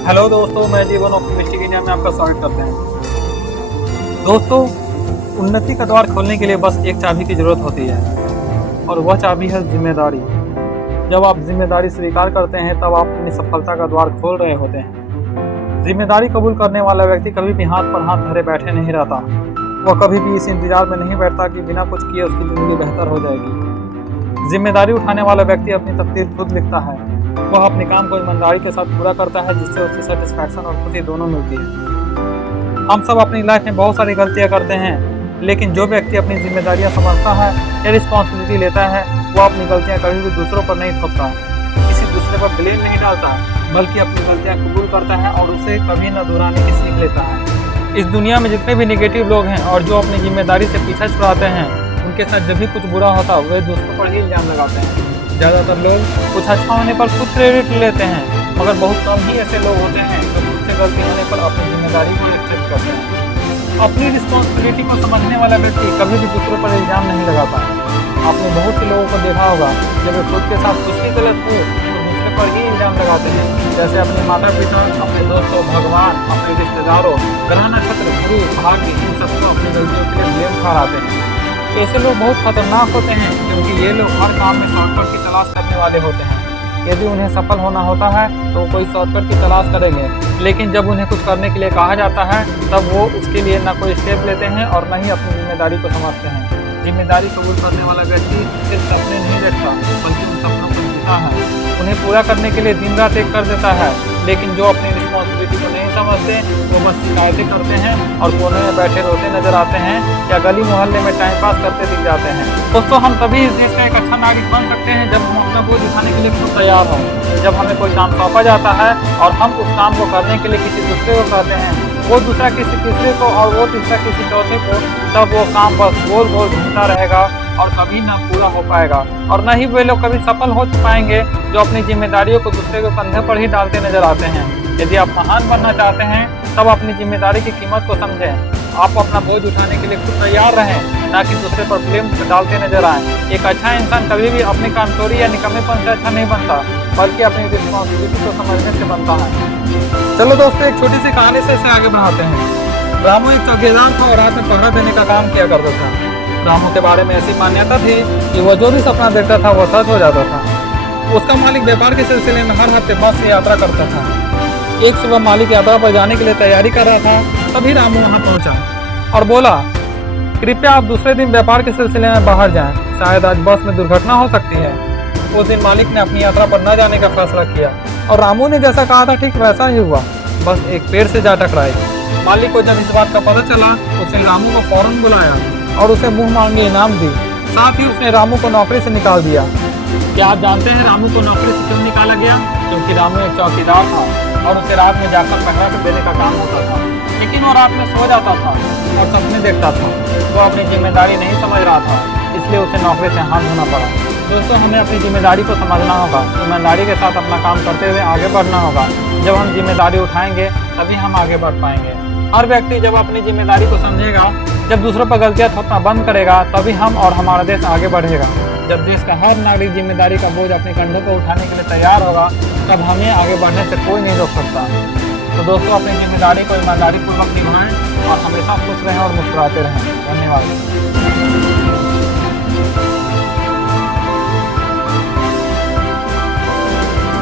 Hello दोस्तों, मैं जीवन ऑप्टिमिस्टिक इंडिया में आपका स्वागत करते हैं। दोस्तों, उन्नति का द्वार खोलने के लिए बस एक चाबी की जरूरत होती है और वह चाबी है जिम्मेदारी। जब आप जिम्मेदारी स्वीकार करते हैं तब आप अपनी सफलता का द्वार खोल रहे होते हैं। जिम्मेदारी कबूल करने वाला व्यक्ति कभी भी हाथ पर हाथ धरे बैठे नहीं रहता। वह कभी भी इस इंतजार में नहीं बैठता कि बिना कुछ किए उसकी जिंदगी बेहतर हो जाएगी। जिम्मेदारी उठाने वाला व्यक्ति अपनी तकदीर खुद लिखता है। वह अपने काम को ईमानदारी के साथ पूरा करता है, जिससे उसे सेटिस्फैक्शन और खुशी दोनों मिलती है। हम सब अपनी लाइफ में बहुत सारी गलतियां करते हैं, लेकिन जो व्यक्ति अपनी जिम्मेदारियां समझता है या रिस्पॉन्सिबिलिटी लेता है, वो अपनी गलतियां कभी भी दूसरों पर नहीं थोपता, किसी दूसरे पर ब्लेम नहीं डालता, बल्कि अपनी गलतियां कबूल करता है और उसे कभी न दोहराने की सीख लेता है। इस दुनिया में जितने भी निगेटिव लोग हैं और जो अपनी जिम्मेदारी से पीछा छुड़ाते हैं, उनके साथ जब भी कुछ बुरा होता है वे दूसरों पर ही इल्जाम लगाते हैं। ज़्यादातर लोग कुछ अच्छा होने पर खुद क्रेडिट लेते हैं, मगर बहुत कम ही ऐसे लोग होते हैं जो खुद से गलती होने पर अपनी जिम्मेदारी को एक्सेप्ट करते हैं। अपनी रिस्पॉन्सिबिलिटी को समझने वाला व्यक्ति कभी भी दूसरों पर इल्जाम नहीं लगाता। आपने बहुत से लोगों को देखा होगा, जब वे खुद के साथ कुछ भी गलत हो तो दूसरे पर ही इल्जाम लगाते हैं, जैसे अपने माता पिता, अपने दोस्तों, भगवान, अपने रिश्तेदारों, ग्रह नक्षत्र, गुरु, भाग्य, इन सबको अपनी गलतियों के लिए ब्लेम ठहराते हैं। ऐसे लोग बहुत खतरनाक होते हैं, क्योंकि ये लोग हर काम में शॉर्टकट की तलाश करने वाले होते हैं। यदि उन्हें सफल होना होता है तो कोई शॉर्टकट की तलाश करेंगे, लेकिन जब उन्हें कुछ करने के लिए कहा जाता है तब वो उसके लिए न कोई स्टेप लेते हैं और न ही अपनी जिम्मेदारी को समझते हैं। जिम्मेदारी कबूल करने वाला व्यक्ति सिर्फ सपने नहीं देखता, बल्कि उन सपनों को जीता है, उन्हें पूरा करने के लिए दिन रात एक कर देता है। लेकिन जो अपनी रिस्पॉन्सिबिलिटी को नहीं समझते, वो बस शिकायतें करते हैं और कोने में बैठे रोते नजर आते हैं या गली मोहल्ले में टाइम पास करते दिख जाते हैं। दोस्तों, हम तभी इस देश का एक अच्छा नागरिक बन सकते हैं जब हम अपना बोझ उठाने के लिए खुद तैयार हों। जब हमें कोई काम सौंपा जाता है और हम उस काम को करने के लिए किसी दूसरे को कहते हैं, वो दूसरा किसी तीसरे को और वो तीसरा किसी चौथे को, तब वो काम बस गोल गोल घूमता रहेगा और कभी ना पूरा हो पाएगा, और न ही वे लोग कभी सफल हो पाएंगे जो अपनी जिम्मेदारियों को दूसरे के कंधे पर ही डालते नजर आते हैं। यदि आप महान बनना चाहते हैं तब अपनी जिम्मेदारी की कीमत को समझें। आप अपना बोझ उठाने के लिए खुद तैयार रहें, ना कि दूसरे पर ब्लेम डालते नजर आएं। एक अच्छा इंसान कभी भी अपनी कमजोरी या निकम्मेपन से अच्छा नहीं बनता, बल्कि अपनी रिस्पॉन्सिबिलिटी को समझने से बनता है। चलो दोस्तों, एक छोटी सी कहानी से इसे आगे बढ़ाते हैं। रामू एक चौकीदार था और रात में पहरा देने का काम किया करता था। रामू के बारे में ऐसी मान्यता थी कि वह जो भी सपना देखता था वह सच हो जाता था। उसका मालिक व्यापार के सिलसिले में हर हफ्ते बस से यात्रा करता था। एक सुबह मालिक यात्रा पर जाने के लिए तैयारी कर रहा था, तभी रामू वहां पहुंचा और बोला, कृपया आप दूसरे दिन व्यापार के सिलसिले में बाहर जाएं, शायद आज बस में दुर्घटना हो सकती है। उस दिन मालिक ने अपनी यात्रा पर न जाने का फैसला किया और रामू ने जैसा कहा था ठीक वैसा ही हुआ। बस एक पेड़ से जा टकराई। मालिक को जब इस बात का पता चला तो उसने रामू को फौरन बुलाया और उसे मुंह मांगे इनाम दी। साथ ही उसने रामू को नौकरी से निकाल दिया। क्या आप जानते हैं रामू को नौकरी से क्यों निकाला गया? क्योंकि रामू एक चौकीदार था और उसे रात में जाकर पहरा देने का काम होता था, लेकिन वो रात में सो जाता था और सपने देखता था। वो अपनी जिम्मेदारी नहीं समझ रहा था, इसलिए उसे नौकरी से हाथ धोना पड़ा। दोस्तों, हमें अपनी जिम्मेदारी को समझना होगा, ईमानदारी के साथ अपना काम करते हुए आगे बढ़ना होगा। जब हम जिम्मेदारी उठाएंगे तभी हम आगे बढ़ पाएंगे। हर व्यक्ति जब अपनी जिम्मेदारी को समझेगा, जब दूसरों पर गलतियां थोपना बंद करेगा, तभी हम और हमारा देश आगे बढ़ेगा। जब देश का हर नागरिक जिम्मेदारी का बोझ अपने कंधों पर उठाने के लिए तैयार होगा, तब हमें आगे बढ़ने से कोई नहीं रोक सकता। तो दोस्तों, अपनी जिम्मेदारी को ईमानदारी पूर्वक निभाएं और हमेशा खुश रहें और मुस्कुराते रहें। धन्यवाद।